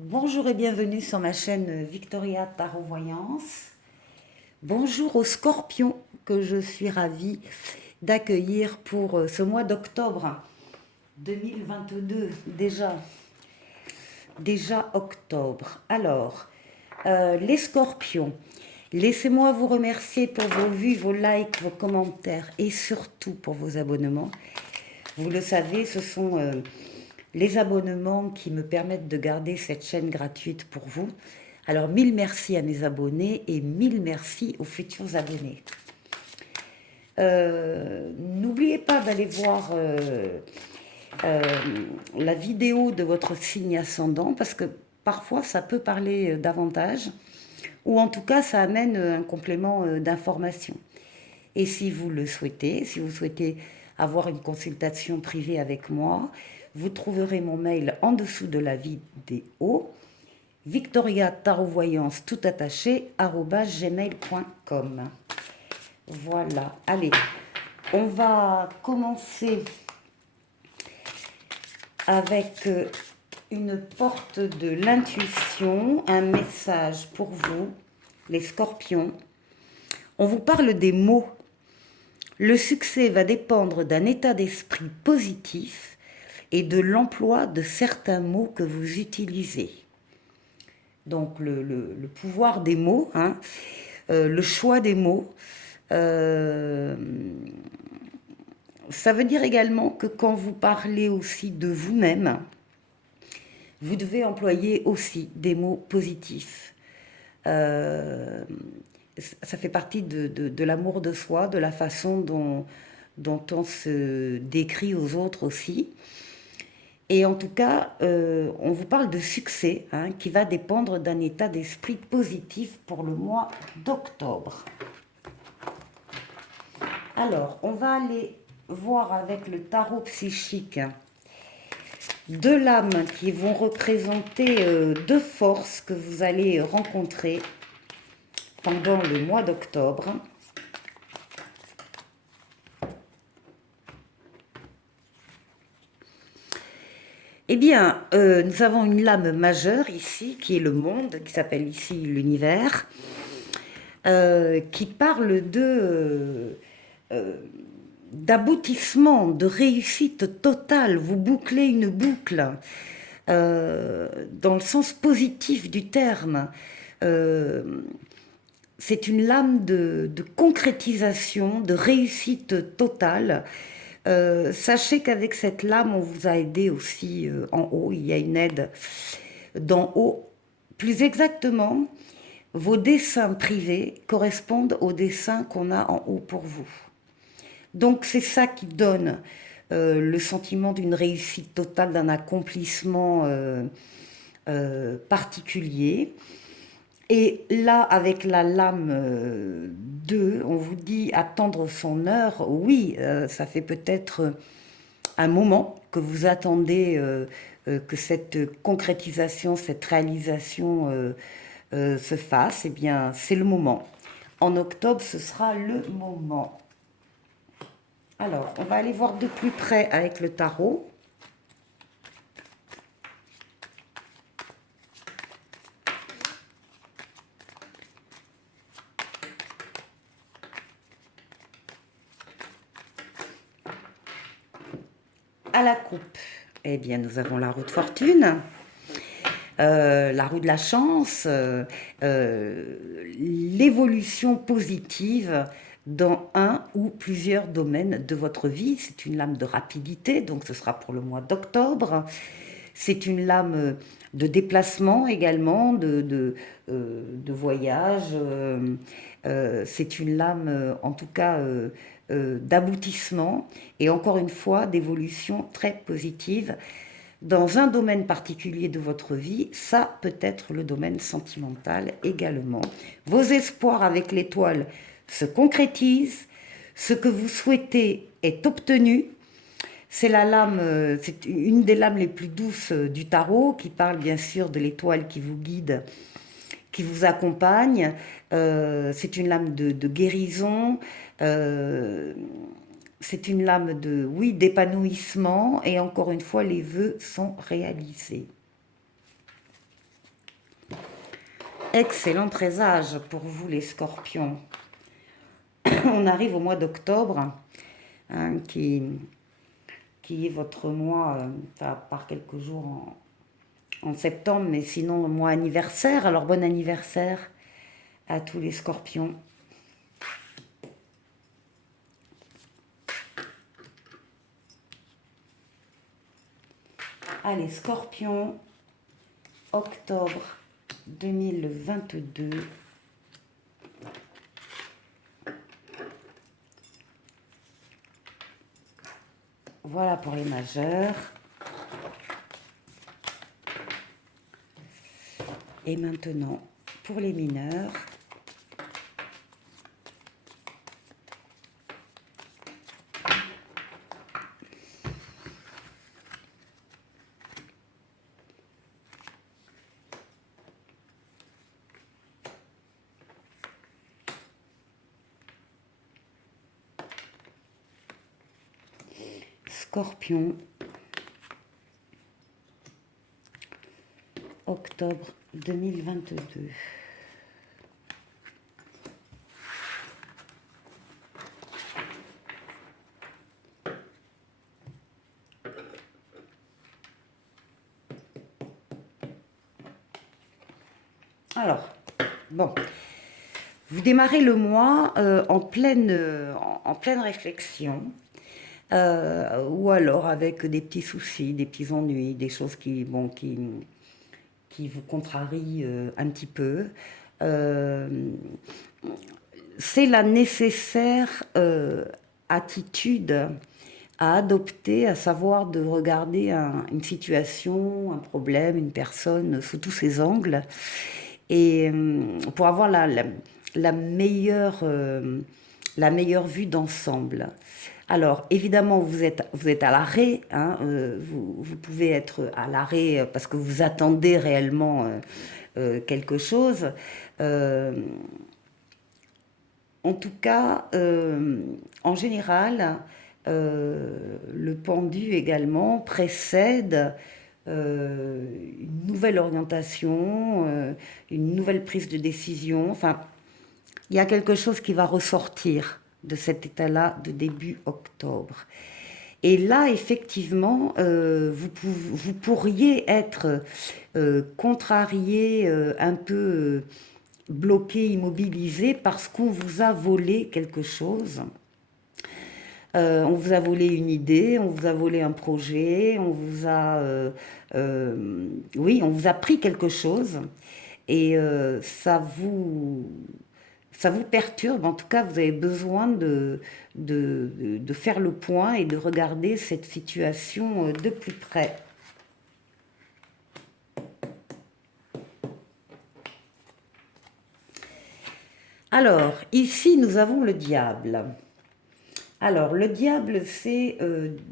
Bonjour et bienvenue sur ma chaîne Victoria Tarot Voyance. Bonjour aux scorpions que je suis ravie d'accueillir pour ce mois d'octobre 2022. Déjà octobre. Alors, les scorpions, laissez-moi vous remercier pour vos vues, vos likes, vos commentaires et surtout pour vos abonnements. Vous le savez, ce sont les abonnements qui me permettent de garder cette chaîne gratuite pour vous. Alors, mille merci à mes abonnés et mille merci aux futurs abonnés. N'oubliez pas d'aller voir la vidéo de votre signe ascendant parce que parfois ça peut parler davantage ou en tout cas ça amène un complément d'information. Et si vous le souhaitez, si vous souhaitez avoir une consultation privée avec moi, vous trouverez mon mail en dessous de la vidéo, Victoria Tarot Voyance tout attaché @gmail.com. Voilà, allez, on va commencer avec une porte de l'intuition, un message pour vous, les scorpions. On vous parle des mots. Le succès va dépendre d'un état d'esprit positif et de l'emploi de certains mots que vous utilisez. Donc le pouvoir des mots, hein, le choix des mots. Ça veut dire également que quand vous parlez aussi de vous-même, vous devez employer aussi des mots positifs. Ça fait partie de l'amour de soi, de la façon dont on se décrit aux autres aussi. Et en tout cas, on vous parle de succès, hein, qui va dépendre d'un état d'esprit positif pour le mois d'octobre. Alors, on va aller voir avec le tarot psychique deux lames qui vont représenter deux forces que vous allez rencontrer pendant le mois d'octobre. Eh bien, nous avons une lame majeure ici, qui est le monde, qui s'appelle ici l'univers, qui parle d'aboutissement, de réussite totale. Vous bouclez une boucle dans le sens positif du terme. C'est une lame de concrétisation, de réussite totale. Sachez qu'avec cette lame, on vous a aidé aussi en haut. Il y a une aide d'en haut. Plus exactement, vos dessins privés correspondent aux dessins qu'on a en haut pour vous. Donc c'est ça qui donne le sentiment d'une réussite totale, d'un accomplissement particulier. Et là, avec la lame 2, on vous dit attendre son heure. Oui, ça fait peut-être un moment que vous attendez que cette concrétisation, cette réalisation se fasse. Eh bien, c'est le moment. En octobre, ce sera le moment. Alors, on va aller voir de plus près avec le tarot. À la coupe, eh bien, nous avons la roue de fortune, la roue de la chance, l'évolution positive dans un ou plusieurs domaines de votre vie. C'est une lame de rapidité, donc ce sera pour le mois d'octobre. C'est une lame de déplacement également, de voyage. C'est une lame, en tout cas, d'aboutissement et encore une fois d'évolution très positive dans un domaine particulier de votre vie. Ça peut être le domaine sentimental également. Vos espoirs avec l'étoile se concrétisent. Ce que vous souhaitez est obtenu. C'est la lame, c'est une des lames les plus douces du tarot, qui parle bien sûr de l'étoile qui vous guide, qui vous accompagne. C'est une lame de guérison. C'est une lame de, oui, d'épanouissement. Et encore une fois, les vœux sont réalisés. Excellent présage pour vous les scorpions. On arrive au mois d'octobre, hein, qui est votre mois, à part quelques jours en septembre, mais sinon mois anniversaire. Alors bon anniversaire à tous les scorpions. Allez, scorpion, octobre 2022. Voilà pour les majeurs. Et maintenant, pour les mineurs. Scorpion, octobre 2022. Alors, bon, vous démarrez le mois en pleine réflexion. Ou alors avec des petits soucis, des petits ennuis, des choses qui vous contrarient un petit peu. Euh, c'est la nécessaire attitude à adopter, à savoir de regarder une situation, un problème, une personne sous tous ses angles, et pour avoir la meilleure vue d'ensemble. Alors, évidemment, vous êtes à l'arrêt, hein, vous pouvez être à l'arrêt parce que vous attendez réellement quelque chose. Euh, En tout cas, en général, le pendu également précède une nouvelle orientation, une nouvelle prise de décision. Enfin, il y a quelque chose qui va ressortir de cet état-là de début octobre. Et là, effectivement, vous pourriez être contrarié, un peu bloqué, immobilisé, parce qu'on vous a volé quelque chose. On vous a volé une idée, on vous a volé un projet, oui, on vous a pris quelque chose. Et ça vous perturbe. En tout cas, vous avez besoin de faire le point et de regarder cette situation de plus près. Alors, ici, nous avons le diable. Alors, le diable, c'est,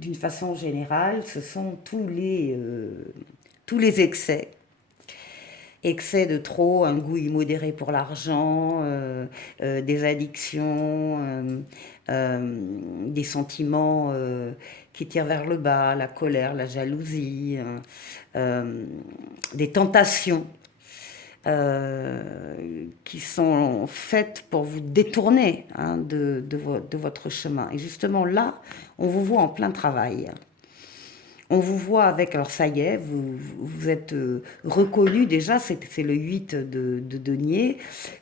d'une façon générale, ce sont tous les excès. Excès de trop, un goût immodéré pour l'argent, des addictions, des sentiments qui tirent vers le bas, la colère, la jalousie, des tentations qui sont faites pour vous détourner, hein, de votre chemin. Et justement là, on vous voit en plein travail. On vous voit avec, alors ça y est, vous êtes reconnu déjà, c'est le 8 de denier,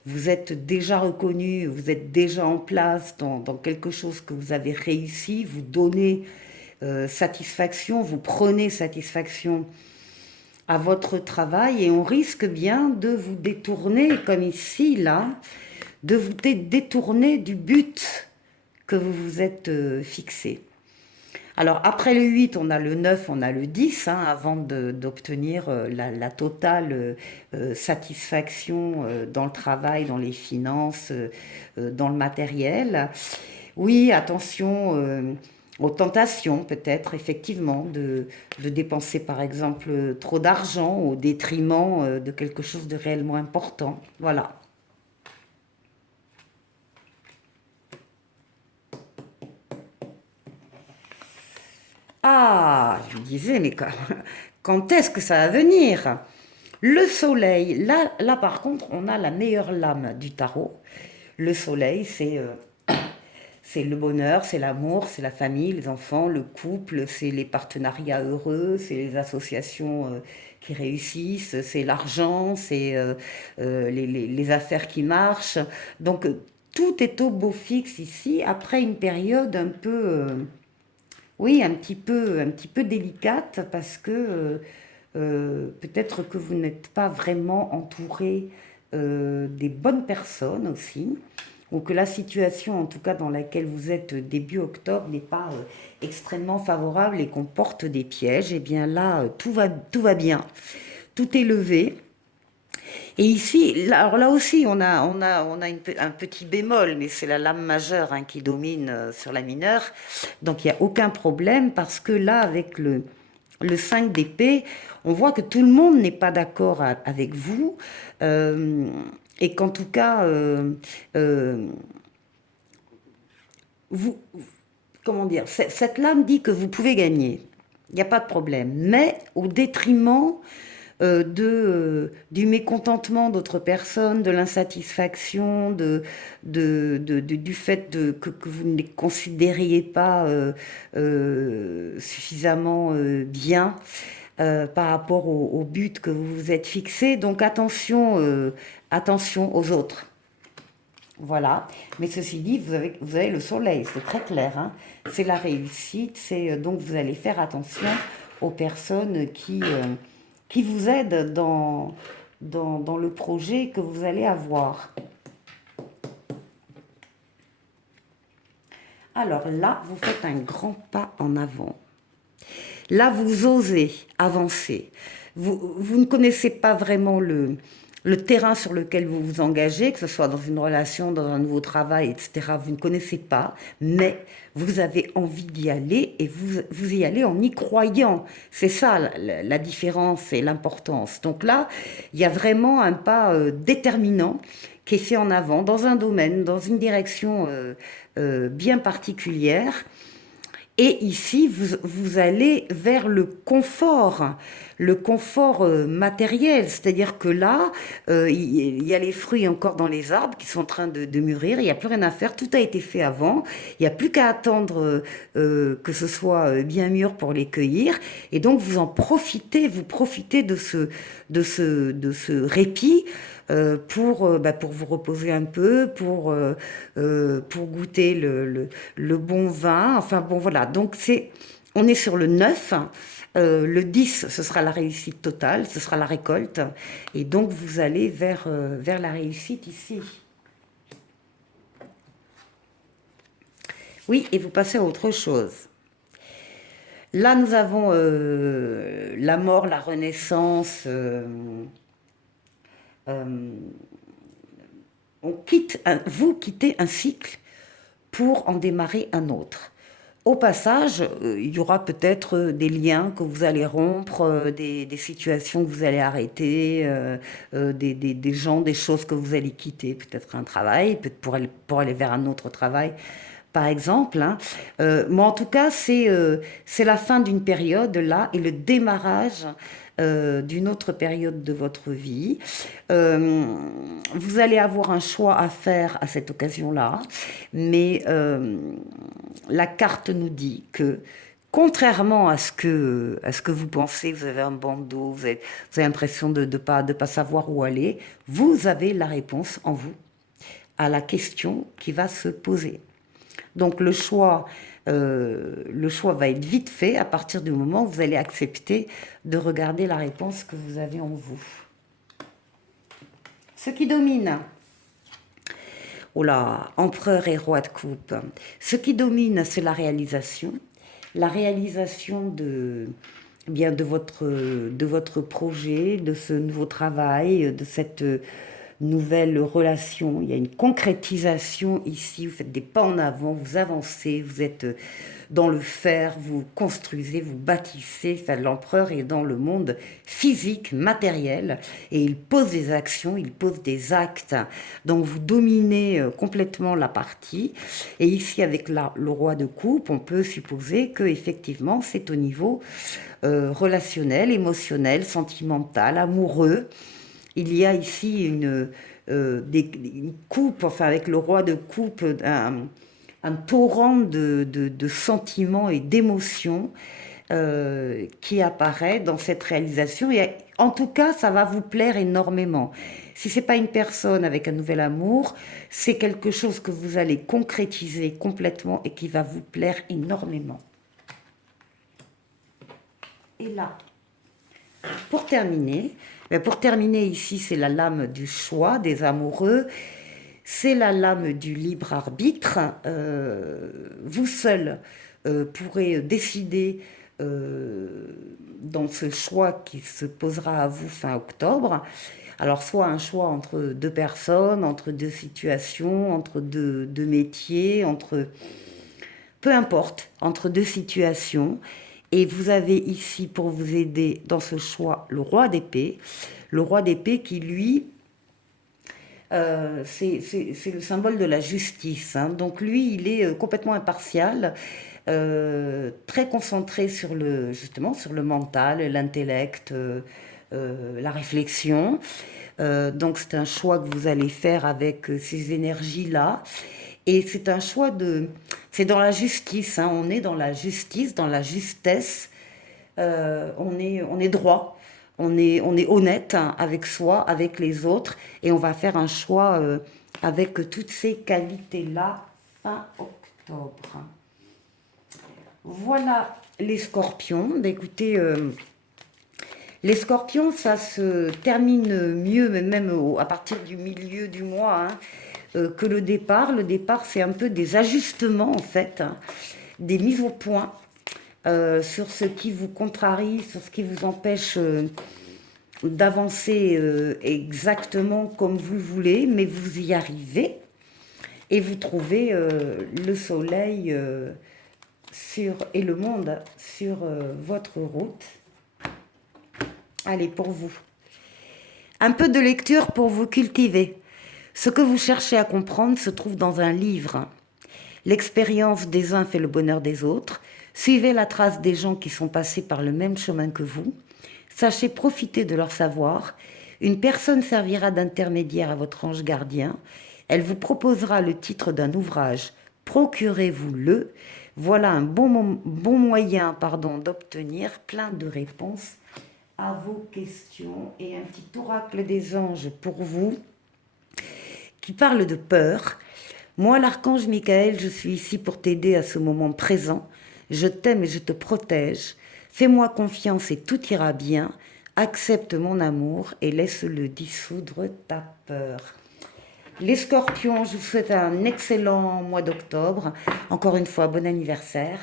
vous êtes déjà reconnu, vous êtes déjà en place dans quelque chose que vous avez réussi, vous donnez satisfaction, vous prenez satisfaction à votre travail, et on risque bien de vous détourner, comme ici, là, de vous détourner du but que vous vous êtes fixé. Alors après le 8, on a le 9, on a le 10, hein, avant d'obtenir la totale satisfaction dans le travail, dans les finances, dans le matériel. Oui, attention aux tentations peut-être, effectivement, de dépenser par exemple trop d'argent au détriment de quelque chose de réellement important. Voilà. Ah, je me disais, mais quand est-ce que ça va venir? Le soleil, là par contre, on a la meilleure lame du tarot. Le soleil, c'est le bonheur, c'est l'amour, c'est la famille, les enfants, le couple, c'est les partenariats heureux, c'est les associations qui réussissent, c'est l'argent, c'est les affaires qui marchent. Donc tout est au beau fixe ici, après une période un peu, oui, un petit peu délicate parce que peut-être que vous n'êtes pas vraiment entouré des bonnes personnes aussi, ou que la situation, en tout cas dans laquelle vous êtes début octobre, n'est pas extrêmement favorable et qu'on porte des pièges. Et bien là, tout va bien, tout est levé. Et ici, alors là aussi, on a un petit bémol, mais c'est la lame majeure hein, qui domine sur la mineure. Donc il n'y a aucun problème parce que là, avec le 5 d'épée, on voit que tout le monde n'est pas d'accord avec vous. euh, et qu'en tout cas, euh, vous, comment dire, cette lame dit que vous pouvez gagner. Il n'y a pas de problème. Mais au détriment du mécontentement d'autres personnes, de l'insatisfaction, du fait que vous ne les considériez pas suffisamment bien par rapport au but que vous vous êtes fixé. Donc attention aux autres. Voilà. Mais ceci dit, vous avez le soleil, c'est très clair. Hein. C'est la réussite. Donc vous allez faire attention aux personnes qui vous aident dans le projet que vous allez avoir. Alors là, vous faites un grand pas en avant. Là, vous osez avancer. Vous ne connaissez pas vraiment le terrain sur lequel vous vous engagez, que ce soit dans une relation, dans un nouveau travail, etc. Vous ne connaissez pas, mais vous avez envie d'y aller et vous y allez en y croyant. C'est ça la différence et l'importance. Donc là, il y a vraiment un pas déterminant qui est fait en avant dans un domaine, dans une direction bien particulière. Et ici, vous allez vers le confort matériel. C'est-à-dire que là, il y a les fruits encore dans les arbres qui sont en train de mûrir. Il n'y a plus rien à faire. Tout a été fait avant. Il n'y a plus qu'à attendre que ce soit bien mûr pour les cueillir. Et donc, vous profitez de ce répit pour vous reposer un peu, pour goûter le bon vin. Enfin bon, voilà. Donc on est sur le 9. Le 10, ce sera la réussite totale, ce sera la récolte. Et donc vous allez vers la réussite ici. Oui, et vous passez à autre chose. Là, nous avons la mort, la renaissance. Euh, vous quittez un cycle pour en démarrer un autre. Au passage, il y aura peut-être des liens que vous allez rompre, des situations que vous allez arrêter, des gens, des choses que vous allez quitter, peut-être un travail, peut-être pour aller vers un autre travail, par exemple. Hein. Mais en tout cas, c'est la fin d'une période là et le démarrage d'une autre période de votre vie. Euh, Vous allez avoir un choix à faire à cette occasion-là, mais la carte nous dit que contrairement à ce que vous pensez, vous avez un bandeau, vous avez l'impression de pas savoir où aller, vous avez la réponse en vous à la question qui va se poser. Donc le choix va être vite fait à partir du moment où vous allez accepter de regarder la réponse que vous avez en vous. Ce qui domine, oh là, empereur et roi de coupe, ce qui domine, c'est la réalisation eh bien de votre projet, de ce nouveau travail, nouvelle relation, il y a une concrétisation ici, vous faites des pas en avant, vous avancez, vous êtes dans le faire, vous construisez, vous bâtissez. Enfin, l'empereur est dans le monde physique, matériel, et il pose des actions, il pose des actes. Donc vous dominez complètement la partie. Et ici, avec le roi de coupe, on peut supposer que effectivement, c'est au niveau relationnel, émotionnel, sentimental, amoureux. Il y a ici une coupe, enfin avec le roi de coupe, un torrent de sentiments et d'émotions qui apparaît dans cette réalisation. Et en tout cas, ça va vous plaire énormément. Si c'est pas une personne avec un nouvel amour, c'est quelque chose que vous allez concrétiser complètement et qui va vous plaire énormément. Et là, pour terminer ici, c'est la lame du choix des amoureux. C'est la lame du libre arbitre. Vous seul pourrez décider dans ce choix qui se posera à vous fin octobre. Alors soit un choix entre deux personnes, entre deux situations, entre deux métiers, entre peu importe, entre deux situations. Et vous avez ici pour vous aider dans ce choix le roi d'épée. Le roi d'épée qui lui c'est le symbole de la justice. Hein. Donc lui, il est complètement impartial, très concentré sur justement sur le mental, l'intellect, la réflexion. Donc c'est un choix que vous allez faire avec ces énergies-là. Et c'est un choix c'est dans la justice. Hein. On est dans la justice, dans la justesse. On est droit. On est honnête hein, avec soi, avec les autres, et on va faire un choix avec toutes ces qualités-là fin octobre. Voilà les scorpions. Écoutez, les scorpions, ça se termine mieux, mais même à partir du milieu du mois, hein, que le départ. Le départ, c'est un peu des ajustements, en fait, hein, des mises au point. Sur ce qui vous contrarie, sur ce qui vous empêche d'avancer exactement comme vous le voulez, mais vous y arrivez et vous trouvez le soleil et le monde sur votre route. Allez, pour vous. Un peu de lecture pour vous cultiver. Ce que vous cherchez à comprendre se trouve dans un livre. L'expérience des uns fait le bonheur des autres. Suivez la trace des gens qui sont passés par le même chemin que vous. Sachez profiter de leur savoir. Une personne servira d'intermédiaire à votre ange gardien. Elle vous proposera le titre d'un ouvrage. Procurez-vous-le. Voilà un bon moyen d'obtenir plein de réponses à vos questions. Et un petit oracle des anges pour vous qui parle de peur. Moi, l'archange Michael, je suis ici pour t'aider à ce moment présent. Je t'aime et je te protège. Fais-moi confiance et tout ira bien. Accepte mon amour et laisse-le dissoudre ta peur. Les scorpions, je vous souhaite un excellent mois d'octobre. Encore une fois, bon anniversaire.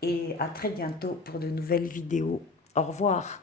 Et à très bientôt pour de nouvelles vidéos. Au revoir.